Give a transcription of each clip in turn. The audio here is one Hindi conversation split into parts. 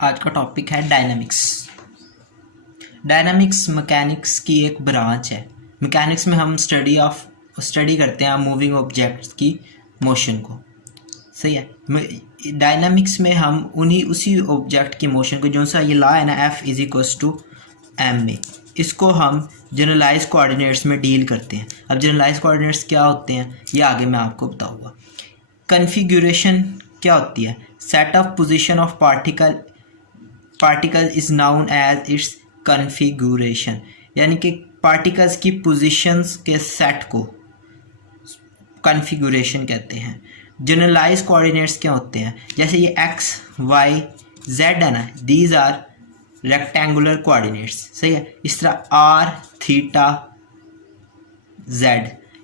आज का टॉपिक है डायनामिक्स। डायनामिक्स मैकेनिक्स की एक ब्रांच है। मैकेनिक्स में हम स्टडी करते हैं मूविंग ऑब्जेक्ट्स की मोशन को, सही है। डायनामिक्स में हम उसी ऑब्जेक्ट की मोशन को, जो सा ये ला है ना F is equals to M में, इसको हम जनरलाइज कोऑर्डिनेट्स में डील करते हैं। अब जनरलाइज कोऑर्डिनेट्स क्या होते हैं ये आगे मैं आपको बताऊंगा। कन्फिगुरेशन क्या होती है? Set of position of particle is known as its configuration, यानी कि पार्टिकल्स की पोजीशंस के सेट को कन्फिगुरेशन कहते हैं। जनरलाइज कोऑर्डिनेट्स क्या होते हैं? जैसे ये x y z है ना, दीज आर रेक्टेंगुलर कोऑर्डिनेट्स, सही है। इस तरह r थीटा z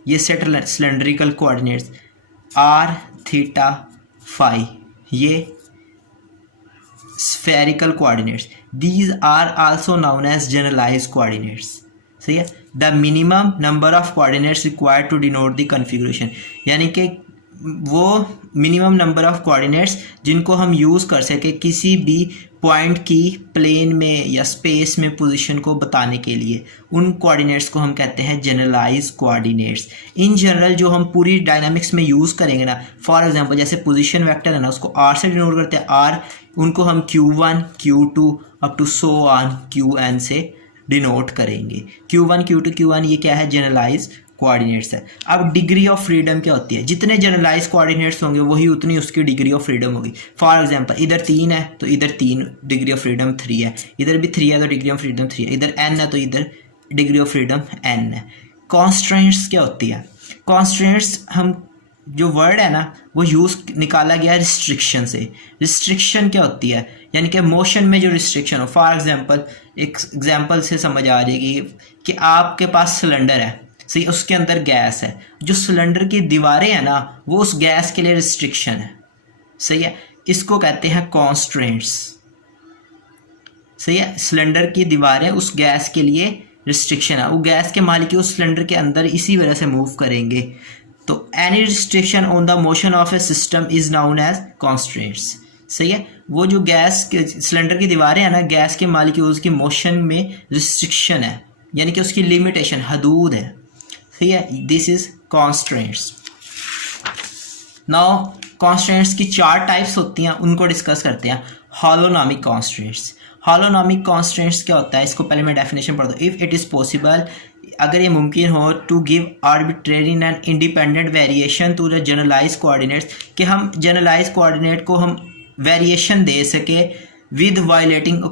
ये cylindrical coordinates, r theta phi ये spherical coordinates, these are also known as generalized coordinates, सही है। the minimum number of coordinates required to denote the configuration, यानी कि वो मिनिमम नंबर ऑफ कोऑर्डिनेट्स जिनको हम यूज़ कर सके किसी भी पॉइंट की प्लेन में या स्पेस में पोजीशन को बताने के लिए, उन कोऑर्डिनेट्स को हम कहते हैं जनरलाइज कोऑर्डिनेट्स। इन जनरल जो हम पूरी डायनामिक्स में यूज़ करेंगे ना, फॉर एग्जांपल जैसे पोजीशन वेक्टर है ना, उसको r से डिनोट करते हैं, r उनको हम q1 q2 up to so on qn से डिनोट करेंगे। q1 q2 q1 ये क्या है? जनरलाइज कोऑर्डिनेट्स है। अब डिग्री ऑफ फ्रीडम क्या होती है? जितने जनरलाइज कोऑर्डिनेट्स होंगे वही उतनी उसकी डिग्री ऑफ फ्रीडम होगी। फॉर एग्जांपल इधर 3 है तो इधर 3, डिग्री ऑफ फ्रीडम 3 है। इधर भी 3 है तो डिग्री ऑफ फ्रीडम 3 है। इधर n है तो इधर डिग्री ऑफ फ्रीडम n है। कॉन्स्ट्रेंट्स क्या होती है? कॉन्स्ट्रेंट्स हम जो वर्ड है ना वो यूज़ निकाला गया रिस्ट्रिक्शन से। रिस्ट्रिक्शन क्या होती है? यानी कि मोशन में जो रिस्ट्रिक्शन हो। फॉर एग्जांपल एक एग्जांपल से समझ आ जाएगी कि आपके पास सिलेंडर है, सही, उसके अंदर गैस है, जो सिलेंडर की दीवारें हैं ना वो उस गैस के लिए रिस्ट्रिक्शन है, सही है। इसको कहते हैं कॉन्स्ट्रेंट्स, सही है। सिलेंडर की दीवारें उस गैस के लिए रिस्ट्रिक्शन है, वो गैस के मालिक उस सिलेंडर के अंदर इसी वजह से मूव करेंगे। तो any restriction on the motion of a system is known as constraints, सही है। वो जो गैस सिलेंडर की दीवारें हैं ना, गैस के मालिक उसकी मोशन में रिस्ट्रिक्शन है, यानी कि उसकी लिमिटेशन हदूद है, सही है। This is constraints. Now constraints की 4 टाइप्स होती हैं, उनको डिस्कस करते हैं। हॉलोनॉमिक कॉन्स्ट्रेंट्स। हॉलोनॉमिक कॉन्स्ट्रेंट्स क्या होता है? इसको पहले मैं डेफिनेशन पढ़ दूँ। इफ़ इट इज़ पॉसिबल, अगर ये मुमकिन हो, to give arbitrary and independent variation to the generalize coordinates, कि हम जनरलाइज कोऑर्डिनेट को हम वेरिएशन दे सके विद वायलेटिंग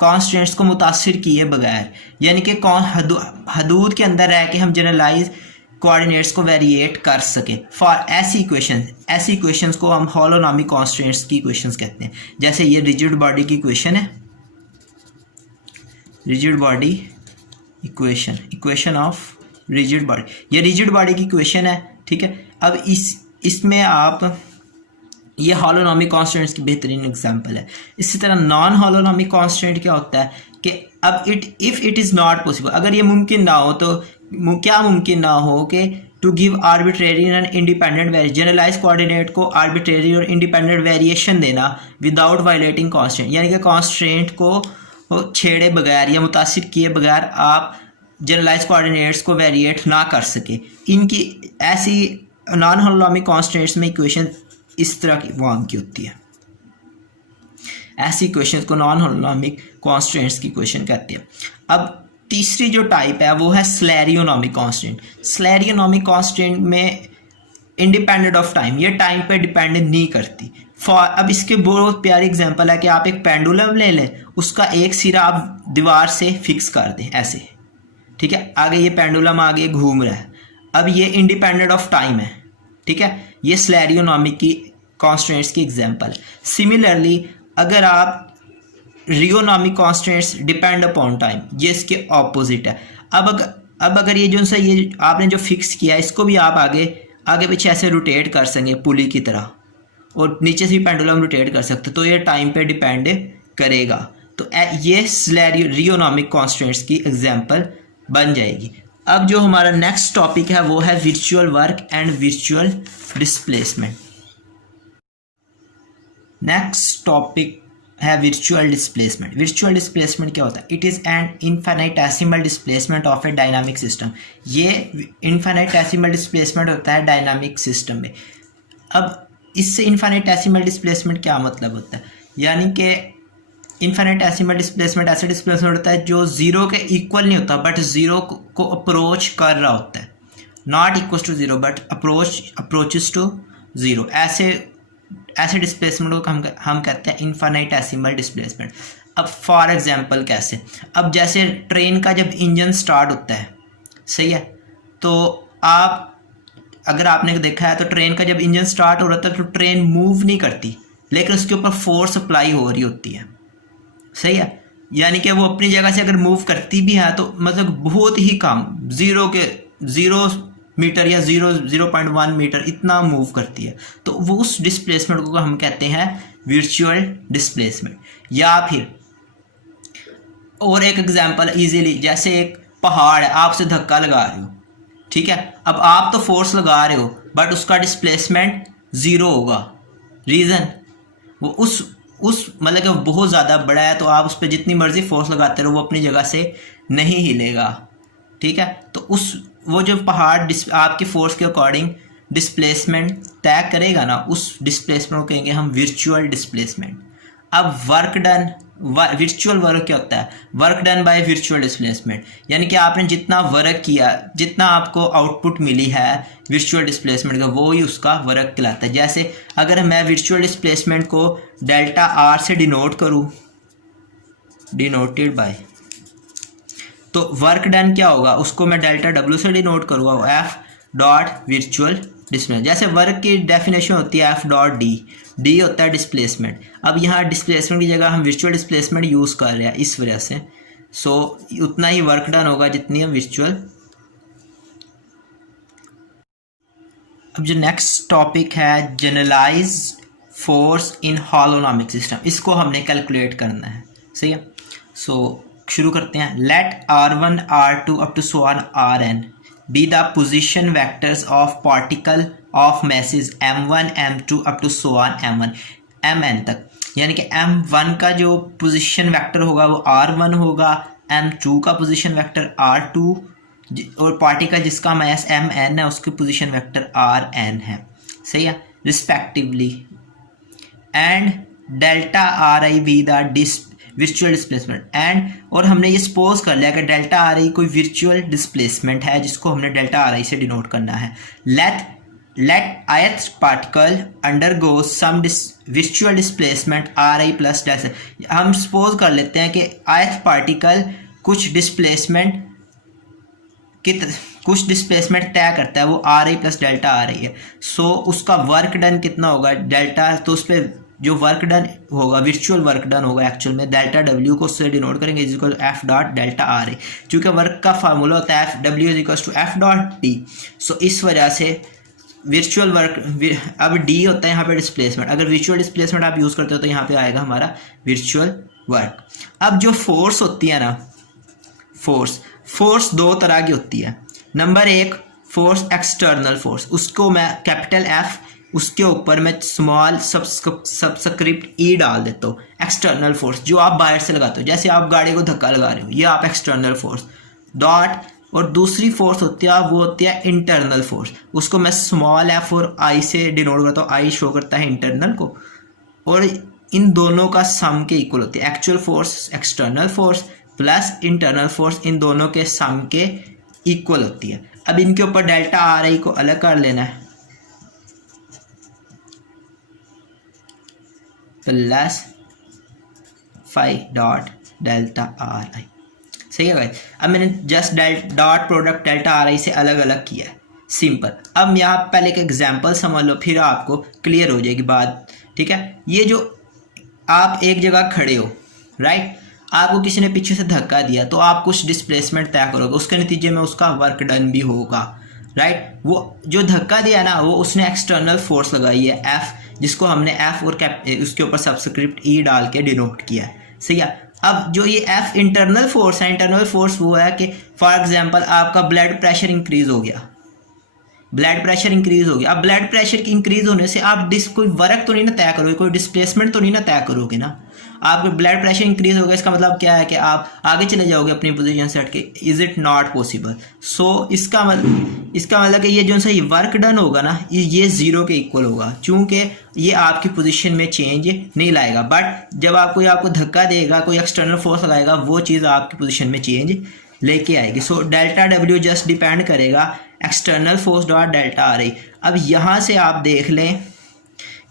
कॉन्स्टेंट्स को मुतासिर किए बगैर, यानी कि हदूद के अंदर रह के हम जनरलाइज कोऑर्डिनेट्स को वेरिएट कर सके। फॉर ऐसी इक्वेशंस को हम हॉलोनॉमिक कॉन्स्टेंट्स की इक्वेशंस कहते हैं। जैसे ये रिजिड बॉडी की इक्वेशन है, rigid body equation of rigid body, ये रिजिड बॉडी की इक्वेशन है, ठीक है। अब इसमें आप ये हॉलोनॉमिक कॉन्स्टेंट्स की बेहतरीन एग्जांपल है। इसी तरह नॉन हॉलोनॉमिक कॉन्स्टेंट क्या होता है कि अब if it is not possible, अगर ये मुमकिन ना हो तो क्या मुमकिन ना हो कि to give arbitrary and independent generalize coordinate को आर्बिट्रेरी और इंडिपेंडेंट वेरिएशन देना विदाउट वायलेटिंग कॉन्स्टेंट, यानी कि कॉन्स्टेंट को छेड़े बगैर या मुतासिर किए बगैर आप जनरलाइज कोऑर्डिनेट्स को वेरिएट ना कर सके। इनकी ऐसी नॉन हॉलोनॉमिक कॉन्स्टेंट्स में इक्वेशन इस तरह की फॉर्म की होती है। ऐसी इक्वेशंस को नॉन हॉलोनॉमिक कॉन्स्टेंट्स की इक्वेशन कहते हैं। अब तीसरी जो टाइप है वो है स्लेरियोनॉमिक कॉन्स्टेंट। स्लेरियोनॉमिक कॉन्स्टेंट में इंडिपेंडेंट ऑफ टाइम, ये टाइम पे डिपेंड नहीं करती। अब इसके बहुत प्यारी एग्जांपल है कि आप एक पेंडुलम ले लें, उसका एक सिरा आप दीवार से फिक्स कर दें ऐसे, ठीक है। आगे ये पेंडुलम आगे घूम रहा है, अब ये इंडिपेंडेंट ऑफ टाइम है, ठीक है। ये स्लेरियोनॉमिक की कॉन्स्टेंट्स की एग्जांपल। सिमिलरली अगर आप रियोनॉमिक कॉन्स्टेंट्स डिपेंड अपॉन टाइम, ये इसके ऑपोजिट है। अब अगर ये जो सा ये आपने जो फिक्स किया इसको भी आप आगे पीछे ऐसे रोटेट कर सकेंगे पुली की तरह, और नीचे से भी पेंडुलम रोटेट कर सकते, तो ये टाइम पे डिपेंड करेगा। तो ये रियोनॉमिक कॉन्स्टेंट्स की एग्जांपल बन जाएगी। अब जो हमारा नेक्स्ट टॉपिक है वो है virtual work and virtual displacement. Next topic है वर्चुअल डिस्प्लेसमेंट। वर्चुअल डिस्प्लेसमेंट क्या होता है? It is an infinitesimal displacement of a dynamic system. ये इनफाइनाइटेसिमल डिस्प्लेसमेंट होता है डायनामिक सिस्टम में। अब इससे इनफाइनाइटेसिमल डिस्प्लेसमेंट क्या मतलब होता है? यानी कि इनफाइनाइटेसिमल डिस्प्लेसमेंट ऐसा डिस्प्लेसमेंट होता है जो ज़ीरो के इक्वल नहीं होता बट ज़ीरो को अप्रोच कर रहा होता है। Not equal to zero but approaches to zero. ऐसे डिस्प्लेसमेंट को हम कहते हैं इनफाइनाइटेसिमल डिस्प्लेसमेंट। अब फॉर एग्जांपल कैसे? अब जैसे ट्रेन का जब इंजन स्टार्ट होता है, सही है, तो अगर आपने देखा है तो ट्रेन का जब इंजन स्टार्ट हो रहा था तो ट्रेन मूव नहीं करती, लेकिन उसके ऊपर फोर्स अप्लाई हो रही होती है, सही है। यानी कि वो अपनी जगह से अगर मूव करती भी है तो मतलब बहुत ही कम, 0 मीटर या 0.1 मीटर इतना मूव करती है, तो वो उस डिस्प्लेसमेंट को हम कहते हैं वर्चुअल डिस्प्लेसमेंट। या फिर और एक एग्जांपल इजीली, जैसे एक पहाड़ है, आपसे धक्का लगा रहे हो, ठीक है, अब आप तो फोर्स लगा रहे हो बट उसका डिस्प्लेसमेंट 0 होगा। रीज़न वो उस मतलब कि बहुत ज़्यादा बड़ा है, तो आप उस पर जितनी मर्जी फोर्स लगाते रहो वो अपनी जगह से नहीं हिलेगा, ठीक है। तो वो जो पहाड़ आपकी फोर्स के अकॉर्डिंग डिस्प्लेसमेंट तय करेगा ना, उस डिस्प्लेसमेंट को कहेंगे हम वर्चुअल डिस्प्लेसमेंट। अब वर्क डन, वर्चुअल वर्क क्या होता है? Work done by virtual displacement, यानी कि आपने जितना वर्क किया, जितना आपको आउटपुट मिली है वर्चुअल डिस्प्लेसमेंट का, वो ही उसका वर्क कहलाता है। जैसे अगर मैं वर्चुअल डिस्प्लेसमेंट को डेल्टा आर से डिनोट करूँ, डिनोटेड बाय, तो वर्क डन क्या होगा? उसको मैं डेल्टा डब्ल्यू से डिनोट करूँगा, एफ डॉट वर्चुअल डिस्प्लेसमेंट। जैसे वर्क की डेफिनेशन होती है एफ डॉट डी होता है डिस्प्लेसमेंट। अब यहाँ डिस्प्लेसमेंट की जगह हम वर्चुअल डिस्प्लेसमेंट यूज़ कर रहे हैं इस वजह से, सो उतना ही वर्क डन होगा जितनी है वर्चुअल। अब जो नेक्स्ट टॉपिक है जनरलाइज्ड फोर्स इन हॉलोनॉमिक सिस्टम, इसको हमने कैलकुलेट करना है, सही है। सो शुरू करते हैं। Let R1 R2 up to so on Rn be the position vectors of particle of masses M1 M2 up to so on M1 Mn तक। यानी कि M1 का जो पोजीशन वेक्टर होगा वो R1 होगा, M2 का पोजीशन वेक्टर R2, और पार्टिकल जिसका मास Mn है उसके पोजीशन वेक्टर Rn है, सही है, respectively. And delta Ri be the virtual displacement. And और हमने ये सपोज कर लिया कि डेल्टा आर आई कोई वर्चुअल डिस्प्लेसमेंट है जिसको हमने डेल्टा आर आई से डिनोट करना है। Let ith particle undergo some virtual displacement R I plus delta. हम सपोज कर लेते हैं कि ith पार्टिकल कुछ डिस्प्लेसमेंट तय करता है, वो आर आई प्लस डेल्टा आ रही है। सो उसका वर्क डन कितना होगा? डेल्टा, तो उस पर जो वर्क डन होगा, वर्चुअल वर्क डन होगा एक्चुअल में, डेल्टा डब्ल्यू को उससे डिनोट करेंगे is equal to F dot delta R A. चूँकि वर्क का फार्मूला होता है F W is equal to F dot D, so इस वजह से वर्चुअल वर्क, अब डी होता है यहाँ पे डिस्प्लेसमेंट। अगर वर्चुअल डिस्प्लेसमेंट आप यूज़ करते हो तो यहाँ पे आएगा हमारा वर्चुअल वर्क। अब जो फोर्स होती है ना, फोर्स दो तरह की होती है। नंबर एक फोर्स एक्सटर्नल फोर्स, उसको मैं कैपिटल एफ, उसके ऊपर मैं स्मॉल सबस्क्रिप्ट ई डाल देता हूँ। एक्सटर्नल फोर्स जो आप बाहर से लगाते हो, जैसे आप गाड़ी को धक्का लगा रहे हो, ये आप एक्सटर्नल फोर्स डॉट। और दूसरी फोर्स होती है वो होती है इंटरनल फोर्स, उसको मैं स्मॉल एफ और आई से डिनोट करता हूँ। आई शो करता है इंटरनल को, और इन दोनों का सम के इक्वल होती है। Actual force external force plus internal force in दोनों के सम के इक्वल होती है। अब इनके ऊपर डेल्टा आर आई को अलग कर लेना है, प्लस 5 डॉट डेल्टा आर आई, सही है भाई। अब मैंने just dot product delta R आई से अलग अलग किया है, सिंपल। अब यहाँ पहले एक एग्जांपल समझ लो, फिर आपको क्लियर हो जाएगी बात, ठीक है। ये जो आप एक जगह खड़े हो, राइट, आपको किसी ने पीछे से धक्का दिया तो आप कुछ डिस्प्लेसमेंट तय करोगे, उसके नतीजे में उसका वर्क डन भी होगा, राइट। वो जो धक्का दिया ना, वो उसने एक्सटर्नल फोर्स लगाई है एफ, जिसको हमने एफ और उसके ऊपर सबस्क्रिप्ट ई डाल के डिनोट किया है, सही है। अब जो ये एफ इंटरनल फोर्स है, इंटरनल फोर्स वो है कि फॉर एग्जांपल आपका ब्लड प्रेशर इंक्रीज हो गया, ब्लड प्रेशर इंक्रीज हो गया। अब ब्लड प्रेशर की इंक्रीज होने से आप कोई वर्क तो नहीं ना तय करोगे, कोई डिस्प्लेसमेंट तो नहीं ना तय करोगे ना। आपका ब्लड प्रेशर इंक्रीज होगा, इसका मतलब क्या है कि आप आगे चले जाओगे अपनी पोजीशन से हट के। Is it not possible? So इसका मतलब कि ये जो सा वर्क डन होगा ना, ये ज़ीरो के इक्वल होगा, चूँकि ये आपकी पोजीशन में चेंज नहीं लाएगा। बट जब आपको धक्का देगा, कोई एक्सटर्नल फोर्स लगाएगा, वो चीज़ आपकी पोजीशन में चेंज लेके आएगी। So delta W just depend करेगा external force dot delta R I. अब यहाँ से आप देख लें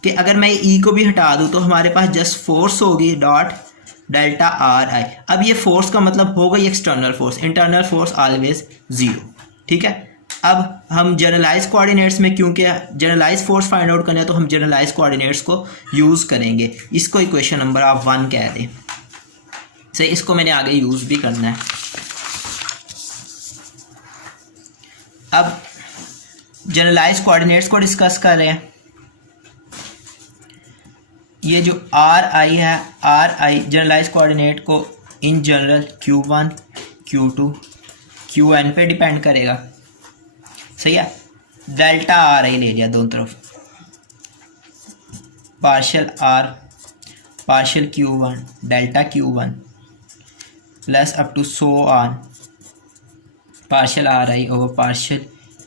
कि अगर मैं ई को भी हटा दूँ तो हमारे पास जस्ट फोर्स होगी डॉट डेल्टा आर आई। अब ये फोर्स का मतलब हो गई external force, internal force always zero. ठीक है, अब हम जनरलाइज कोऑर्डिनेट्स में, क्योंकि जनरलाइज फोर्स फाइंड आउट करना है तो हम जनरलाइज कोऑर्डिनेट्स को यूज़ करेंगे। इसको इक्वेशन नंबर आप 1 कह दें। सही, इसको मैंने आगे यूज़ भी करना है। अब जनरलाइज कोऑर्डिनेट्स को डिस्कस कर रहे हैं। ये जो आर आई है, आर आई जनरलाइज कोऑर्डिनेट को in general Q1 Q2 Qn पे डिपेंड करेगा। सही है, डेल्टा आर आई ले लिया दोनों तरफ, partial R partial Q1 delta Q1 plus up to so on partial R I over partial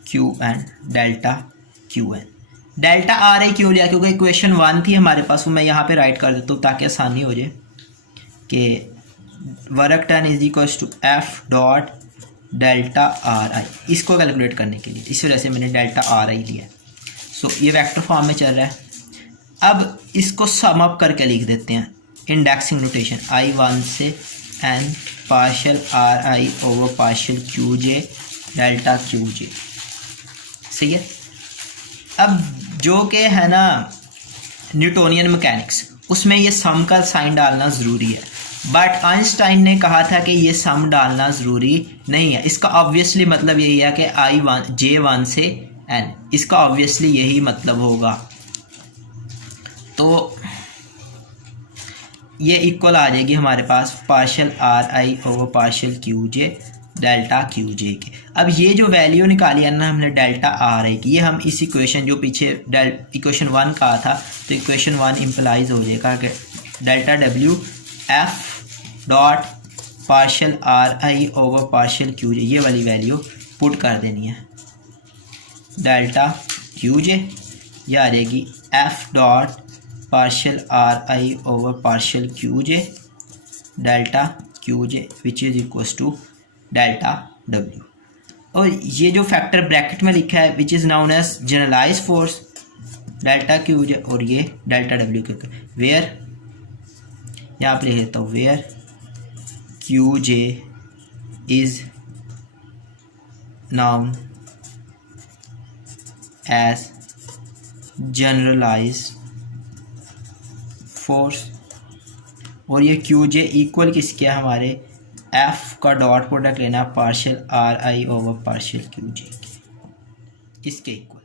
Qn delta Qn। Delta R I क्यों लिया? क्योंकि इक्वेशन 1 थी हमारे पास, वो मैं यहाँ पे राइट कर देता हूँ ताकि आसानी हो जाए कि work done is equal to F dot delta R I, इसको कैलकुलेट करने के लिए, इस वजह से मैंने डेल्टा आर आई लिया। सो ये वेक्टर फॉर्म में चल रहा है। अब इसको सम अप करके लिख देते हैं, इंडेक्सिंग नोटेशन I1 से n partial R I over partial Q J delta Q J. सही है, अब जो कि है ना न्यूटोनियन मैकेनिक्स, उसमें ये सम का साइन डालना ज़रूरी है, बट आइंस्टाइन ने कहा था कि ये सम डालना ज़रूरी नहीं है। इसका ऑब्वियसली मतलब यही है कि I1 J1 से n, इसका ऑब्वियसली यही मतलब होगा। तो ये इक्वल आ जाएगी हमारे पास partial R I over partial Q J delta Q J के। अब ये जो वैल्यू निकाली है ना हमने डेल्टा आर आई की, ये हम इस इक्वेशन जो पीछे इक्वेशन 1 कहा था, तो इक्वेशन 1 इम्प्लाइज हो जाएगा कि delta W F dot partial R I over partial Q J, ये वाली वैल्यू पुट कर देनी है। डेल्टा क्यू जे ये आ जाएगी F dot partial R I over partial Q J delta Q J which is equal to delta W. और ये जो फैक्टर ब्रैकेट में लिखा है which is known as generalize force delta Q J, और ये डेल्टा डब्ल्यू के वेयर, यहाँ पर लिख देता हूँ where Q J is known as generalize force, और ये क्यू जे इक्वल किसके है, हमारे एफ का डॉट प्रोडक्ट लेना partial R I over partial Q J, इसके इक्वल।